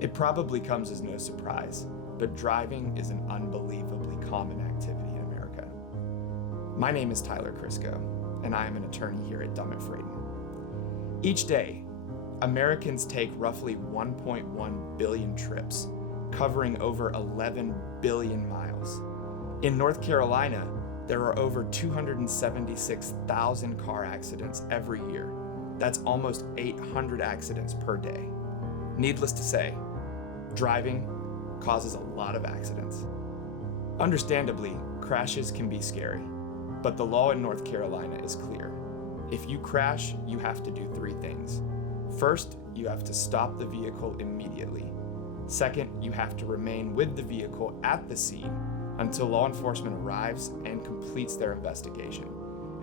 It probably comes as no surprise, but driving is an unbelievably common activity in America. My name is Tyler Crisco, and I am an attorney here at Dummett Fraden. Each day, Americans take roughly 1.1 billion trips, covering over 11 billion miles. In North Carolina, there are over 276,000 car accidents every year. That's almost 800 accidents per day. Needless to say, driving causes a lot of accidents. Understandably, crashes can be scary, but the law in North Carolina is clear. If you crash, you have to do three things. First, you have to stop the vehicle immediately. Second, you have to remain with the vehicle at the scene until law enforcement arrives and completes their investigation.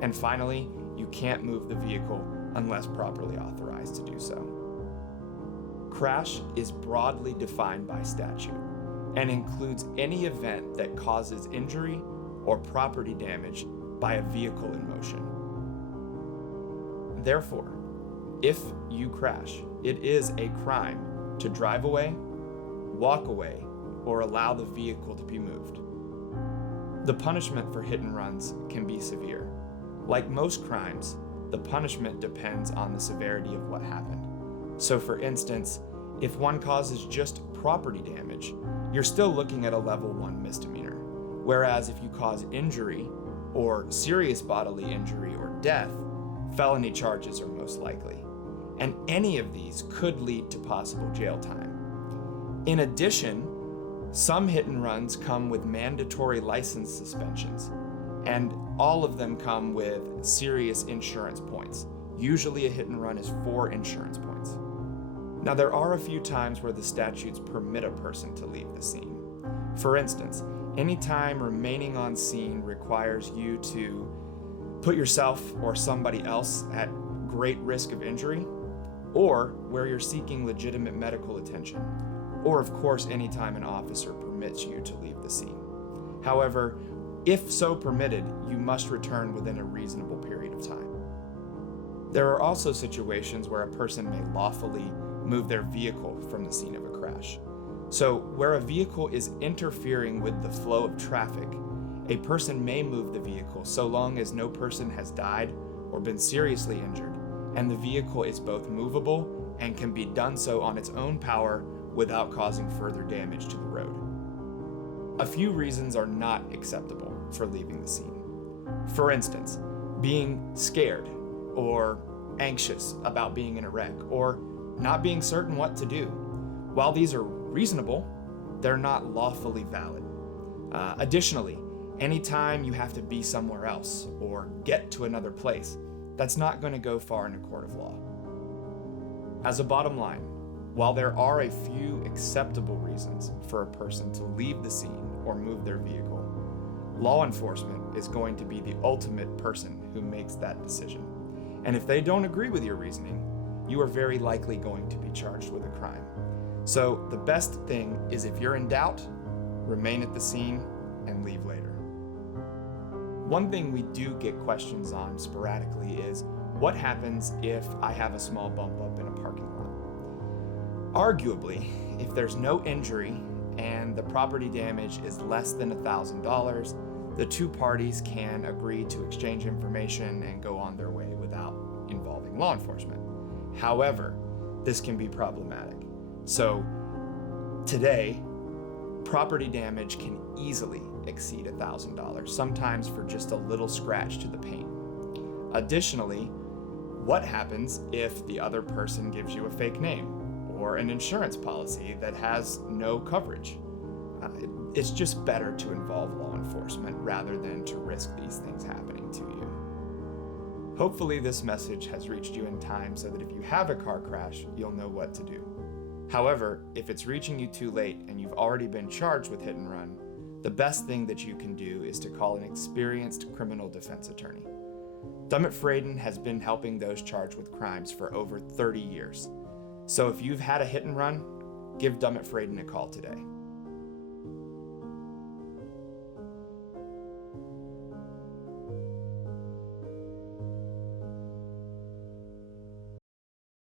And finally, you can't move the vehicle unless properly authorized to do so. Crash is broadly defined by statute and includes any event that causes injury or property damage by a vehicle in motion. Therefore, if you crash, it is a crime to drive away, walk away, or allow the vehicle to be moved. The punishment for hit and runs can be severe. Like most crimes, the punishment depends on the severity of what happened. So for instance, if one causes just property damage, you're still looking at a level 1 misdemeanor. Whereas if you cause injury or serious bodily injury or death, felony charges are most likely. And any of these could lead to possible jail time. In addition, some hit and runs come with mandatory license suspensions, and all of them come with serious insurance points. Usually a hit and run is 4 insurance points. Now, there are a few times where the statutes permit a person to leave the scene. For instance, any time remaining on scene requires you to put yourself or somebody else at great risk of injury, or where you're seeking legitimate medical attention, or of course any time an officer permits you to leave the scene. However, if so permitted, you must return within a reasonable period of time. There are also situations where a person may lawfully move their vehicle from the scene of a crash. So, where a vehicle is interfering with the flow of traffic, a person may move the vehicle so long as no person has died or been seriously injured, and the vehicle is both movable and can be done so on its own power without causing further damage to the road. A few reasons are not acceptable for leaving the scene. For instance, being scared or anxious about being in a wreck, or not being certain what to do. While these are reasonable, they're not lawfully valid. Additionally, anytime you have to be somewhere else or get to another place, that's not going to go far in a court of law. As a bottom line, while there are a few acceptable reasons for a person to leave the scene or move their vehicle, law enforcement is going to be the ultimate person who makes that decision. And if they don't agree with your reasoning, you are very likely going to be charged with a crime. So the best thing is, if you're in doubt, remain at the scene and leave later. One thing we do get questions on sporadically is, what happens if I have a small bump up in a parking lot? Arguably, if there's no injury and the property damage is less than $1,000, the two parties can agree to exchange information and go on their way without involving law enforcement. However, this can be problematic. So today, property damage can easily exceed $1,000, sometimes for just a little scratch to the paint. Additionally, what happens if the other person gives you a fake name or an insurance policy that has no coverage? It's just better to involve law enforcement rather than to risk these things happening to you. Hopefully this message has reached you in time so that if you have a car crash, you'll know what to do. However, if it's reaching you too late and you've already been charged with hit and run, the best thing that you can do is to call an experienced criminal defense attorney. Dummett Fraden has been helping those charged with crimes for over 30 years. So if you've had a hit and run, give Dummett Fraden a call today.